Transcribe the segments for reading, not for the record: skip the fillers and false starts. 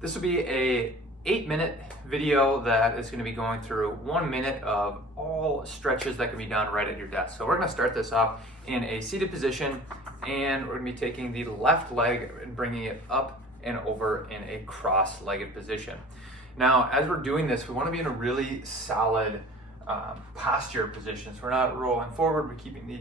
This will be a 8-minute video that is going to be going through 1 minute of all stretches that can be done right at your desk. So we're going to start this off in a seated position, and we're going to be taking the left leg and bringing it up and over in a cross-legged position. Now, as we're doing this, we want to be in a really solid posture position. So we're not rolling forward, we're keeping the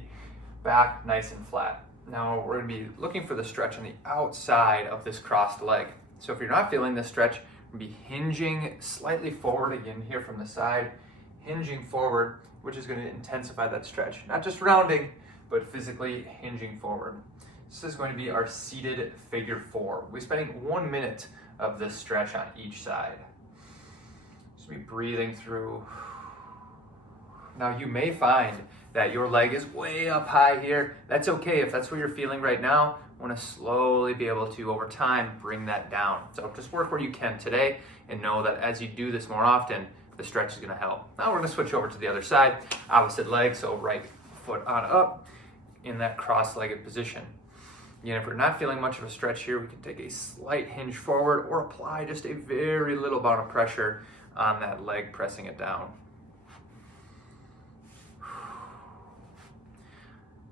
back nice and flat. Now, we're going to be looking for the stretch on the outside of this crossed leg. So if you're not feeling this stretch, we'll be hinging slightly forward again here from the side, hinging forward, which is going to intensify that stretch. Not just rounding, but physically hinging forward. This is going to be our seated figure four. We'll be spending 1 minute of this stretch on each side. Just be breathing through. Now you may find that your leg is way up high here. That's okay if that's what you're feeling right now. I want to slowly be able to, over time, bring that down. So just work where you can today and know that as you do this more often, the stretch is going to help. Now we're going to switch over to the other side, opposite leg, so right foot on up in that cross-legged position. Again, if we're not feeling much of a stretch here, we can take a slight hinge forward or apply just a very little amount of pressure on that leg, pressing it down.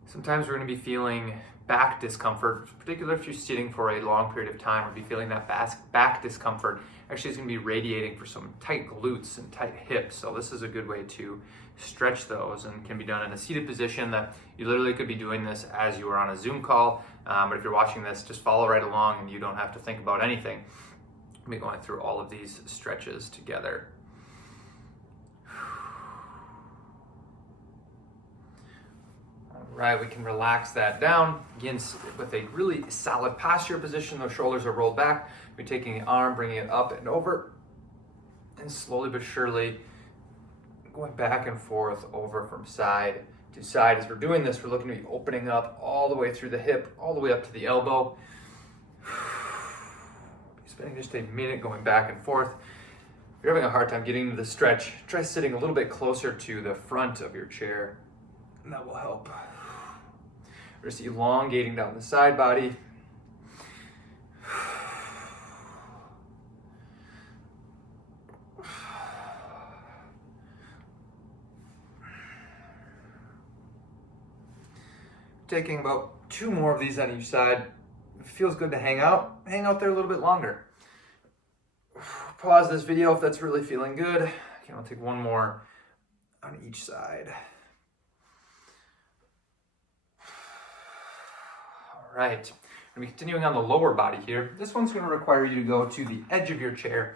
Sometimes we're going to be feeling back discomfort, particularly if you're sitting for a long period of time, or be feeling that back discomfort. Actually, it's going to be radiating for some tight glutes and tight hips. So this is a good way to stretch those, and can be done in a seated position. That you literally could be doing this as you are on a Zoom call. But if you're watching this, just follow right along and you don't have to think about anything. We'll be going through all of these stretches together. Right, we can relax that down. Again, with a really solid posture position, the shoulders are rolled back. We're taking the arm, bringing it up and over, and slowly but surely going back and forth over from side to side. As we're doing this, we're looking to be opening up all the way through the hip, all the way up to the elbow. Spending just a minute going back and forth. If you're having a hard time getting into the stretch, try sitting a little bit closer to the front of your chair, and that will help. We're just elongating down the side body. Taking about 2 more of these on each side. It feels good to hang out there a little bit longer. Pause this video if that's really feeling good. Okay, I'll take 1 more on each side. All right, we're going to be continuing on the lower body here. This one's going to require you to go to the edge of your chair.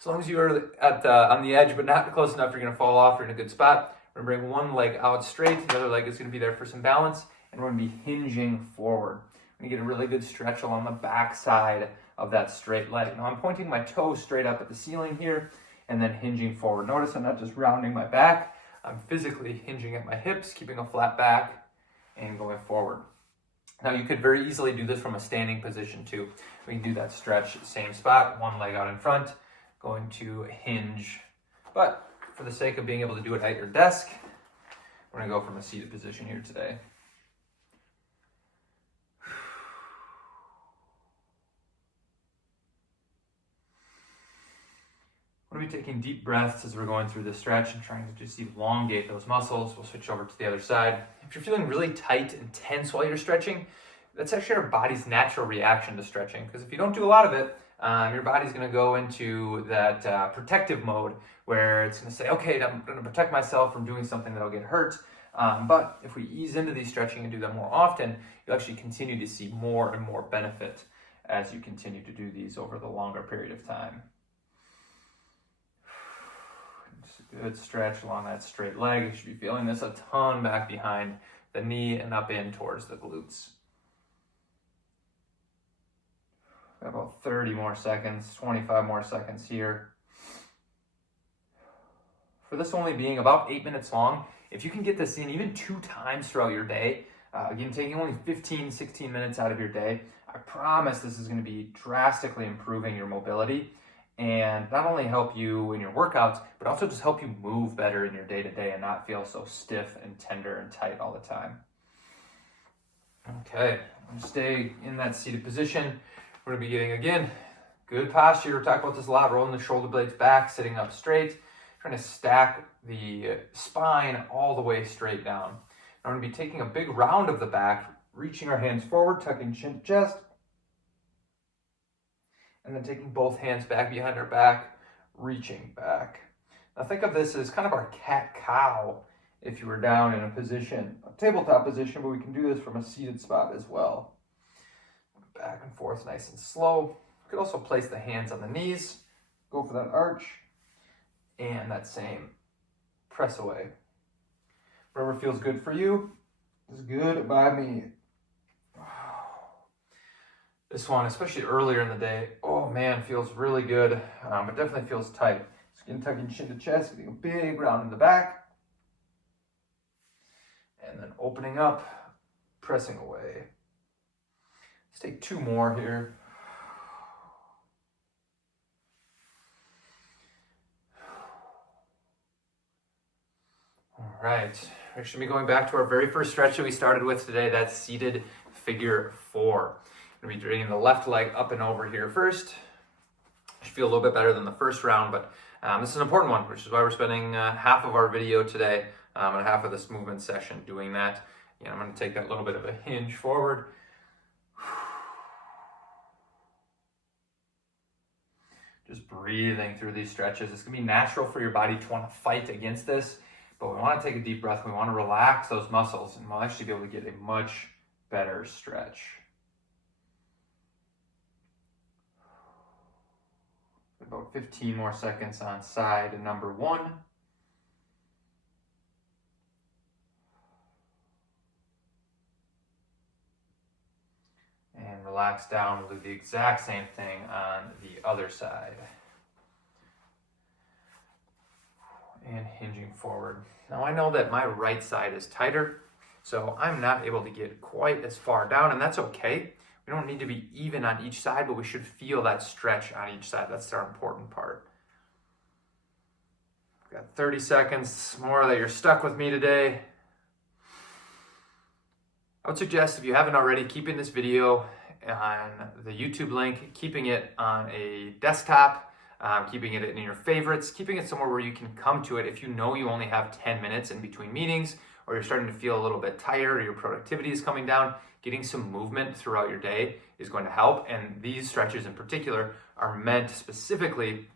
As long as you are on the edge, but not close enough, you're going to fall off. You're in a good spot. We're going to bring one leg out straight. The other leg is going to be there for some balance, and we're going to be hinging forward. We're going to get a really good stretch along the back side of that straight leg. Now I'm pointing my toes straight up at the ceiling here, and then hinging forward. Notice I'm not just rounding my back. I'm physically hinging at my hips, keeping a flat back, and going forward. Now you could very easily do this from a standing position too. We can do that stretch, same spot, one leg out in front, going to hinge. But for the sake of being able to do it at your desk, we're going to go from a seated position here today. We're going to be taking deep breaths as we're going through this stretch and trying to just elongate those muscles. We'll switch over to the other side. If you're feeling really tight and tense while you're stretching, that's actually our body's natural reaction to stretching. Because if you don't do a lot of it, your body's going to go into that protective mode where it's going to say, okay, I'm going to protect myself from doing something that'll get hurt. But if we ease into these stretching and do them more often, you'll actually continue to see more and more benefit as you continue to do these over the longer period of time. Good stretch along that straight leg. You should be feeling this a ton back behind the knee and up in towards the glutes. Got about 30 more seconds, 25 more seconds here. For this only being about 8 minutes long, if you can get this in even 2 times throughout your day, again, taking only 15, 16 minutes out of your day, I promise this is going to be drastically improving your mobility and not only help you in your workouts, but also just help you move better in your day-to-day and not feel so stiff and tender and tight all the time. Okay, stay in that seated position. We're going to be getting, again, Good posture. We talk about this a lot. Rolling the shoulder blades back, sitting up straight, trying to stack the spine all the way straight down. Now we're going to be taking a big round of the back, reaching our hands forward, tucking chin to chest, and then taking both hands back behind our back, reaching back. Now think of this as kind of our cat-cow if you were down in a position, a tabletop position, but we can do this from a seated spot as well. Back and forth, nice and slow. You could also place the hands on the knees, go for that arch, and that same press away. Whatever feels good for you is good by me. This one, especially earlier in the day, oh man, feels really good, but definitely feels tight. Skin tucking chin to chest, getting a big round in the back. And then opening up, pressing away. Let's take 2 more here. All right, we're going to be going back to our very first stretch that we started with today. That's seated figure 4. I'm going to be bringing the left leg up and over here first. Should feel a little bit better than the first round, but this is an important one, which is why we're spending half of our video today and half of this movement session doing that. I'm going to take that little bit of a hinge forward. Just breathing through these stretches. It's going to be natural for your body to want to fight against this, but we want to take a deep breath. We want to relax those muscles, and we'll actually be able to get a much better stretch. About 15 more seconds on side number 1. And relax down. We'll do the exact same thing on the other side. And hinging forward. Now I know that my right side is tighter, so I'm not able to get quite as far down, and that's okay. We don't need to be even on each side, but we should feel that stretch on each side. That's our important part. We've got 30 seconds more that you're stuck with me today. I would suggest, if you haven't already, keeping this video on the YouTube link, keeping it on a desktop, keeping it in your favorites, keeping it somewhere where you can come to it if you know you only have 10 minutes in between meetings, or you're starting to feel a little bit tired, or your productivity is coming down. Getting some movement throughout your day is going to help, and these stretches in particular are meant specifically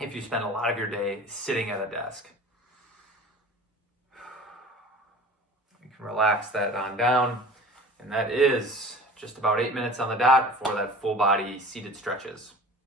if you spend a lot of your day sitting at a desk. You can relax that on down, and that is just about 8 minutes on the dot for that full body seated stretches.